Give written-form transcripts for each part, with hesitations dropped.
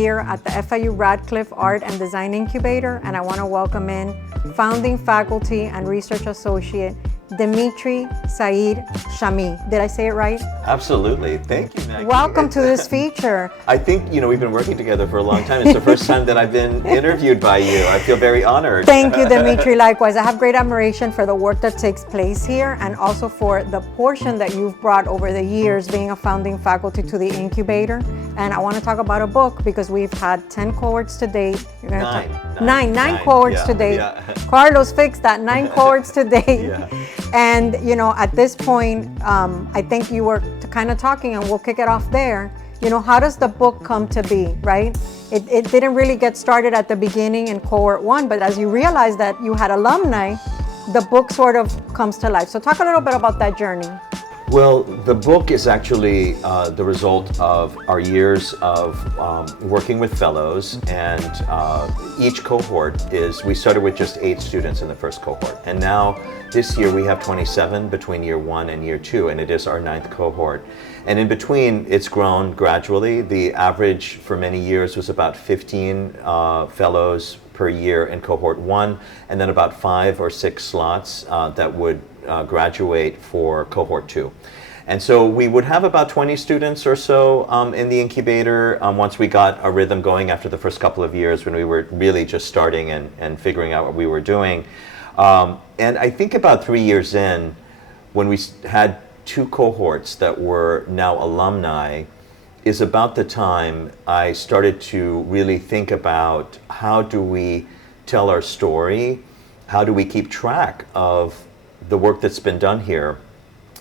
here at the FIU Radcliffe Art and Design Incubator, and I want to welcome in founding faculty and research associate Dimitry Chamy. Did I say it right? Absolutely. Thank you, Maggie. Welcome to this feature. I think, we've been working together for a long time. It's the first time that I've been interviewed by you. I feel very honored. Thank you, Dimitry. Likewise, I have great admiration for the work that takes place here and also for the portion that you've brought over the years being a founding faculty to the incubator. And I want to talk about a book because we've had 10 cohorts to date. You're gonna nine cohorts to date. Yeah. Carlos fixed that, 9 cohorts to date. Yeah. And, at this point, I think you were kind of talking, and we'll kick it off there. How does the book come to be, right? It didn't really get started at the beginning in cohort 1, but as you realize that you had alumni, the book sort of comes to life. So talk a little bit about that journey. Well, the book is actually the result of our years of working with fellows, and each cohort we started with just 8 students in the first cohort. And now this year we have 27 between year 1 and year 2, and it is our 9th cohort. And in between, it's grown gradually. The average for many years was about 15 fellows per year in cohort 1, and then about 5 or 6 slots that would graduate for cohort 2. And so we would have about 20 students or so in the incubator once we got a rhythm going after the first couple of years when we were really just starting and figuring out what we were doing. And I think about 3 years in, when we had 2 cohorts that were now alumni, is about the time I started to really think about how do we tell our story, how do we keep track of the work that's been done here,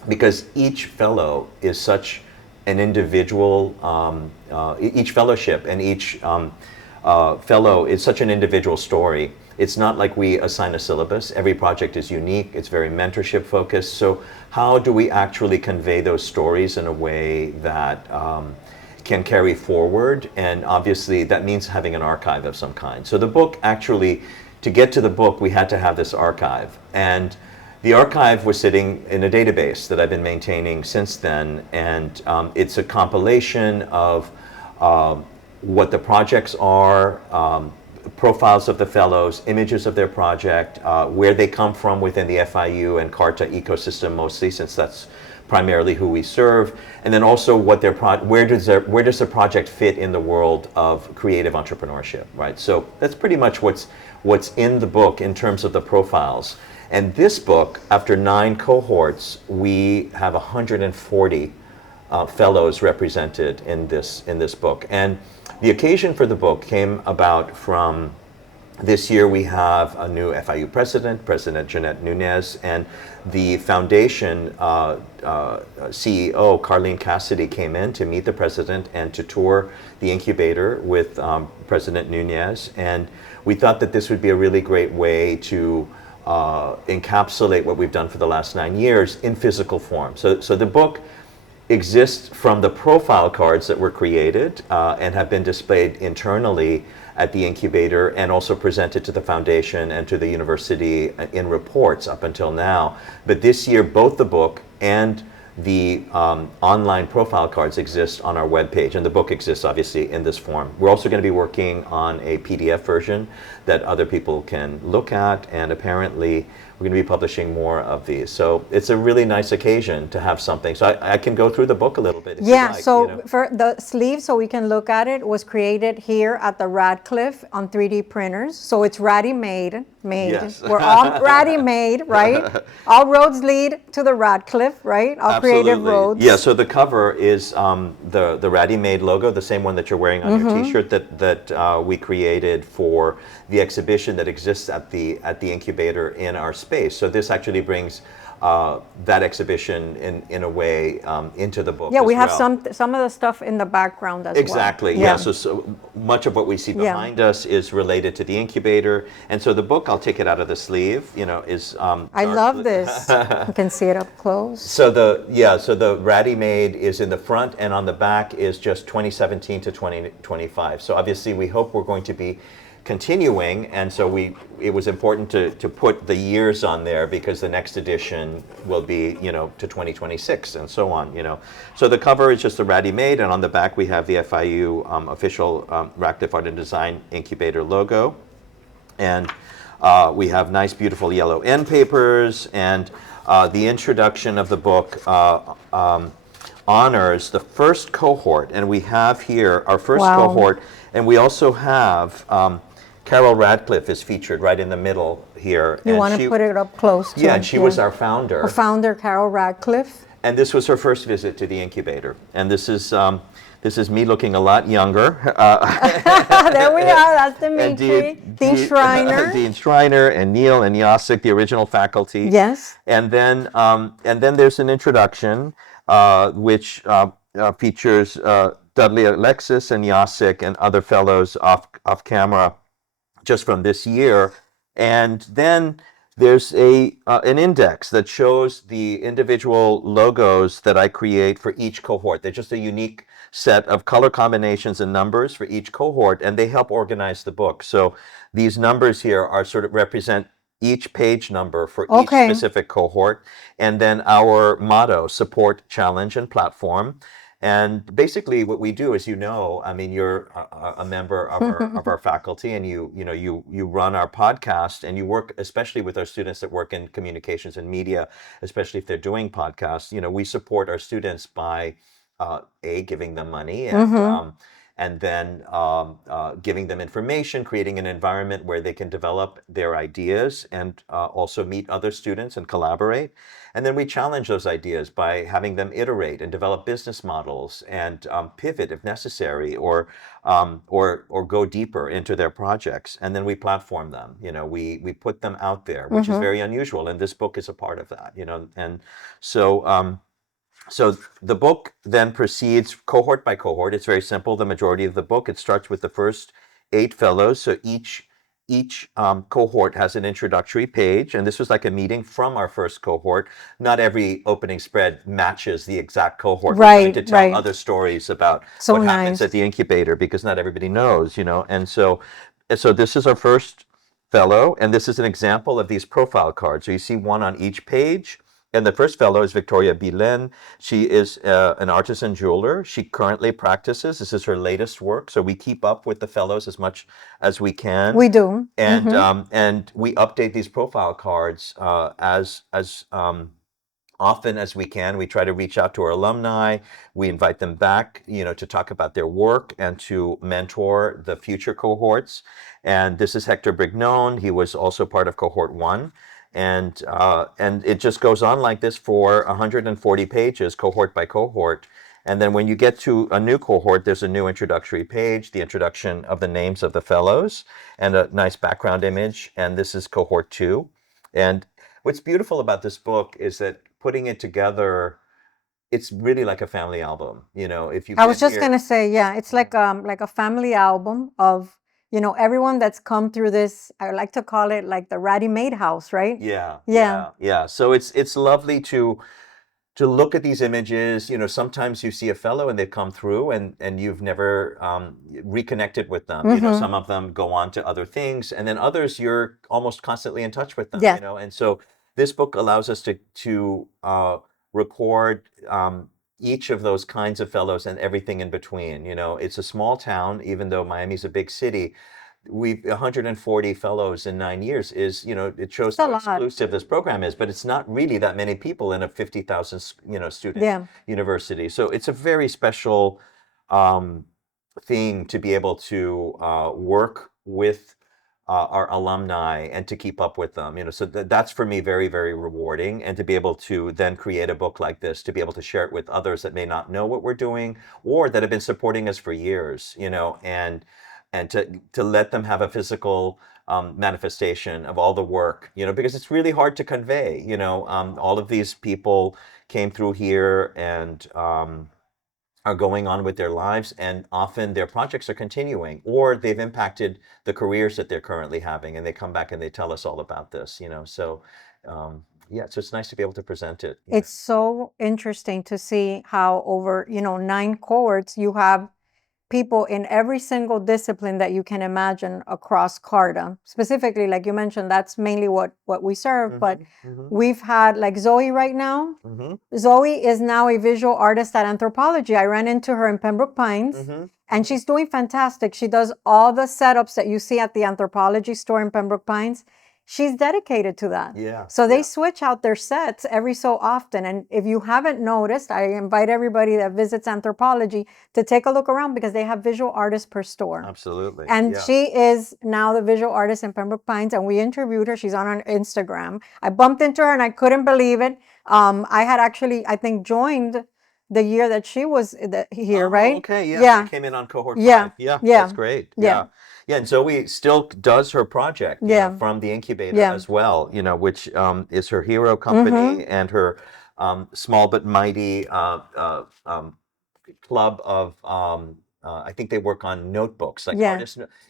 because each fellow is such an individual, each fellowship and each fellow is such an individual story. It's not like we assign a syllabus. Every project is unique. It's very mentorship focused. So how do we actually convey those stories in a way that can carry forward? And obviously that means having an archive of some kind. So the book actually, to get to the book, we had to have this archive. And the archive was sitting in a database that I've been maintaining since then, and it's a compilation of what the projects are, profiles of the fellows, images of their project, where they come from within the FIU and CARTA ecosystem mostly, since that's primarily who we serve, and then also what where does the project fit in the world of creative entrepreneurship, right? So that's pretty much what's in the book in terms of the profiles. And this book, after 9 cohorts, we have 140 fellows represented in this book. And the occasion for the book came about from this year we have a new FIU President Jeanette Nunez, and the foundation CEO, Carlene Cassidy, came in to meet the president and to tour the incubator with President Nunez. And we thought that this would be a really great way to encapsulate what we've done for the last 9 years in physical form. So the book exists from the profile cards that were created and have been displayed internally at the incubator and also presented to the foundation and to the university in reports up until now. But this year, both the book and the online profile cards exist on our webpage, and the book exists obviously in this form. We're also going to be working on a PDF version that other people can look at, and apparently we're going to be publishing more of these. So it's a really nice occasion to have something. So I can go through the book a little bit if you like, so for the sleeve, so we can look at it, was created here at the Radcliffe on 3D printers. So it's RADI made. Yes. We're all RADI made, right? All roads lead to the Radcliffe, right? All creative roads. Yeah, so the cover is the RADI made logo, the same one that you're wearing on your t-shirt that we created for the exhibition that exists at the incubator in our space. So this actually brings that exhibition in a way into the book. Yeah, we have some of the stuff in the background as well. Exactly. Yeah. So much of what we see behind us is related to the incubator, and so the book, I'll take it out of the sleeve. Is. I love this. You can see it up close. So the RADI made is in the front, and on the back is just 2017 to 2025. So obviously, we hope we're going to be continuing, and so it was important to put the years on there because the next edition will be, to 2026 and so on, So the cover is just the RADI made, and on the back we have the FIU official Ratcliffe Art and Design Incubator logo. And we have nice, beautiful yellow end papers, and the introduction of the book honors the first cohort, and we have here our first cohort, and we also have Carol Radcliffe is featured right in the middle here. You want to put it up close to and she was our founder. Our founder, Carol Radcliffe. And this was her first visit to the incubator. And this is me looking a lot younger. There we are. That's Dimitry, Dean Schreiner. Dean Schreiner and Neil and Yasik, the original faculty. Yes. And then there's an introduction, which features Dudley Alexis and Yasik and other fellows off camera, just from this year. And then there's an index that shows the individual logos that I create for each cohort. They're just a unique set of color combinations and numbers for each cohort, and they help organize the book. So these numbers here are sort of represent each page number for each specific cohort, and then our motto: support, challenge, and platform. And basically what we do is, I mean, you're a member of our faculty, and you run our podcast, and you work especially with our students that work in communications and media, especially if they're doing podcasts. We support our students by giving them money, and then giving them information, creating an environment where they can develop their ideas and also meet other students and collaborate. And then we challenge those ideas by having them iterate and develop business models and pivot if necessary, or go deeper into their projects. And then we platform them. We put them out there, which is very unusual, and this book is a part of that. And so. So the book then proceeds cohort by cohort. It's very simple. The majority of the book, it starts with the first 8 fellows. So each cohort has an introductory page, and this was like a meeting from our first cohort. Not every opening spread matches the exact cohort. We're trying to tell other stories about what happens at the incubator, because not everybody knows, And so this is our first fellow, and this is an example of these profile cards. So you see one on each page. And the first fellow is Victoria Bilen. She is an artisan jeweler. She currently practices. This is her latest work. So we keep up with the fellows as much as we can. We do. And and we update these profile cards as often as we can. We try to reach out to our alumni. We invite them back, to talk about their work and to mentor the future cohorts. And this is Hector Brignon. He was also part of cohort 1. And it just goes on like this for 140 pages, cohort by cohort. And then when you get to a new cohort, there's a new introductory page, the introduction of the names of the fellows, and a nice background image. And this is cohort 2. And what's beautiful about this book is that putting it together, it's really like a family album. If you I was just going to say, it's like a family album of everyone that's come through this. I like to call it like the ready-made house, right? Yeah. So it's lovely to look at these images. Sometimes you see a fellow and they've come through and you've never reconnected with them. Some of them go on to other things, and then others you're almost constantly in touch with them. And so this book allows us to record each of those kinds of fellows and everything in between. It's a small town, even though Miami's a big city. We've 140 fellows in 9 years is, it shows how exclusive this program is, but it's not really that many people in a 50,000, student university. So it's a very special thing to be able to work with our alumni and to keep up with them, so that's for me very, very rewarding. And to be able to then create a book like this, to be able to share it with others that may not know what we're doing or that have been supporting us for years, and to let them have a physical manifestation of all the work, because it's really hard to convey, all of these people came through here and are going on with their lives, and often their projects are continuing, or they've impacted the careers that they're currently having, and they come back and they tell us all about this, so so it's nice to be able to present it. It's so interesting to see how over 9 cohorts you have people in every single discipline that you can imagine across CARTA. Specifically, like you mentioned, that's mainly what we serve, but we've had like Zoe right now. Zoe is now a visual artist at Anthropology. I ran into her in Pembroke Pines, and she's doing fantastic. She does all the setups that you see at the Anthropology store in Pembroke Pines. She's dedicated to that. Yeah. So they switch out their sets every so often. And if you haven't noticed, I invite everybody that visits Anthropology to take a look around because they have visual artists per store. Absolutely. And yeah. she is now the visual artist in Pembroke Pines, and we interviewed her. She's on our Instagram. I bumped into her and I couldn't believe it. I had actually, I think, joined the year that she was here, right? Okay, yeah. Yeah. She came in on cohort Yeah. 5. Yeah, Yeah. that's great. Yeah. Yeah, and Zoe still does her project Yeah. from the Incubator Yeah. as well, which is her hero company and her small but mighty club of, I think they work on notebooks, like Yeah.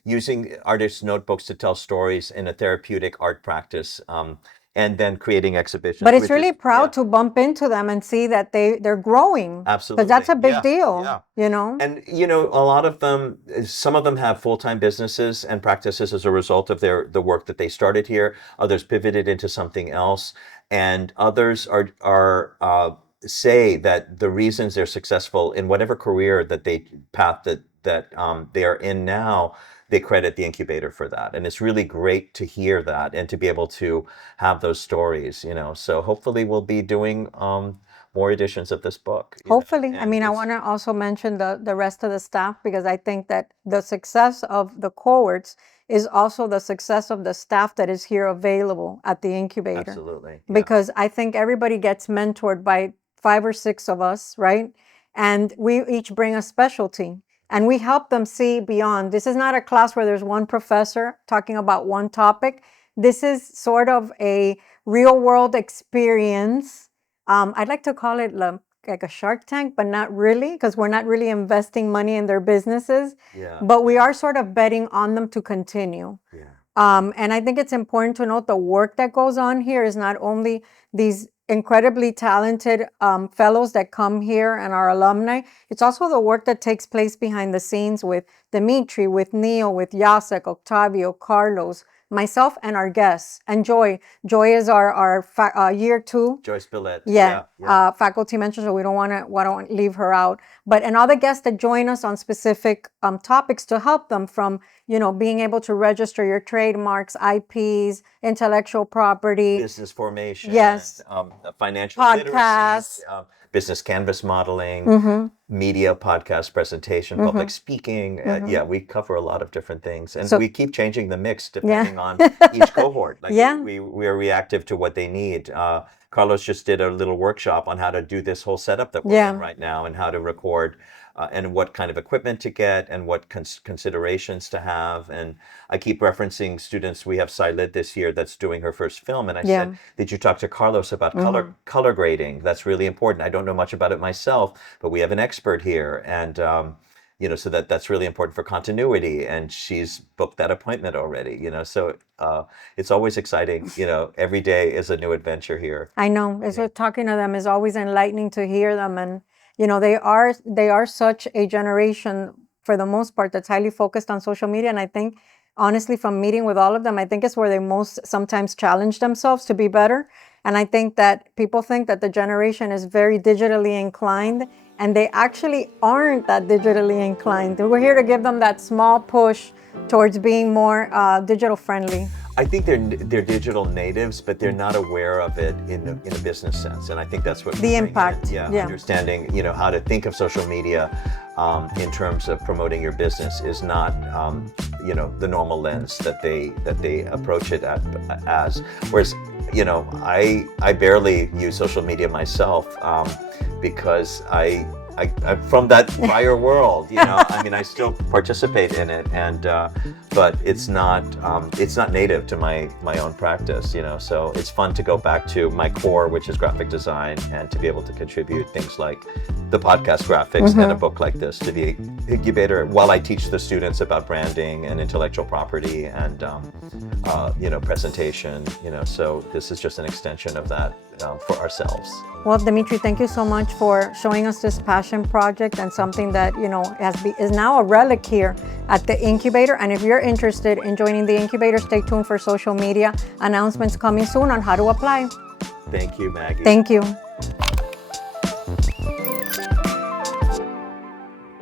using artists' notebooks to tell stories in a therapeutic art practice. And then creating exhibitions. But it's really proud to bump into them and see that they're growing. Absolutely. Because that's a big deal, Yeah. And, a lot of them, some of them have full-time businesses and practices as a result of the work that they started here. Others pivoted into something else. And others say that the reasons they're successful in whatever career that they are in now, they credit the Incubator for that. And it's really great to hear that and to be able to have those stories, So hopefully we'll be doing more editions of this book. Hopefully. I mean, I want to also mention the rest of the staff, because I think that the success of the cohorts is also the success of the staff that is here available at the Incubator. Absolutely. Yeah. Because I think everybody gets mentored by 5 or 6 of us, right? And we each bring a specialty. And we help them see beyond. This is not a class where there's one professor talking about one topic. This is sort of a real world experience. I'd like to call it like a Shark Tank, but not really, because we're not really investing money in their businesses. Yeah. But we are sort of betting on them to continue. Yeah. And I think it's important to note the work that goes on here is not only these incredibly talented fellows that come here and our alumni. It's also the work that takes place behind the scenes with Dimitry, with Neil, with Jacek, Octavio, Carlos, myself, and our guests. And Joy. Joy is our year 2. Joyce Billett. Yeah. Faculty mentor, so we don't want to leave her out. But and all the guests that join us on specific topics to help them from, being able to register your trademarks, IPs, intellectual property, business formation, yes, financial podcasts, literacy, business canvas modeling, media, podcast presentation, public speaking. We cover a lot of different things, and we keep changing the mix depending on each cohort. Like we are reactive to what they need. Carlos just did a little workshop on how to do this whole setup that we're in right now, and how to record, and what kind of equipment to get, and what considerations to have. And I keep referencing students. We have Silid this year that's doing her first film, and I said, did you talk to Carlos about color grading? That's really important. I don't know much about it myself, but we have an expert here, and so that's really important for continuity. And she's booked that appointment already. So it's always exciting. Every day is a new adventure here. I know. So talking to them is always enlightening to hear them, and they are such a generation, for the most part, that's highly focused on social media. And I think, honestly, from meeting with all of them, I think it's where they most sometimes challenge themselves to be better. And I think that people think that the generation is very digitally inclined, and they actually aren't that digitally inclined. We're here to give them that small push towards being more digital friendly. I think they're digital natives, but they're not aware of it in a business sense, and I think that's what the impact. Understanding how to think of social media in terms of promoting your business is not the normal lens that they approach it as. Whereas I barely use social media myself because I'm from that prior world, I mean, I still participate in it, and but it's not native to my own practice, So it's fun to go back to my core, which is graphic design, and to be able to contribute things like the podcast graphics and a book like this to the Incubator while I teach the students about branding and intellectual property and presentation. So this is just an extension of that for ourselves. Well, Dimitry, thank you so much for showing us this passion project and something that is now a relic here at the Incubator. And if you're interested in joining the Incubator, stay tuned for social media announcements coming soon on how to apply. Thank you, Maggie. Thank you.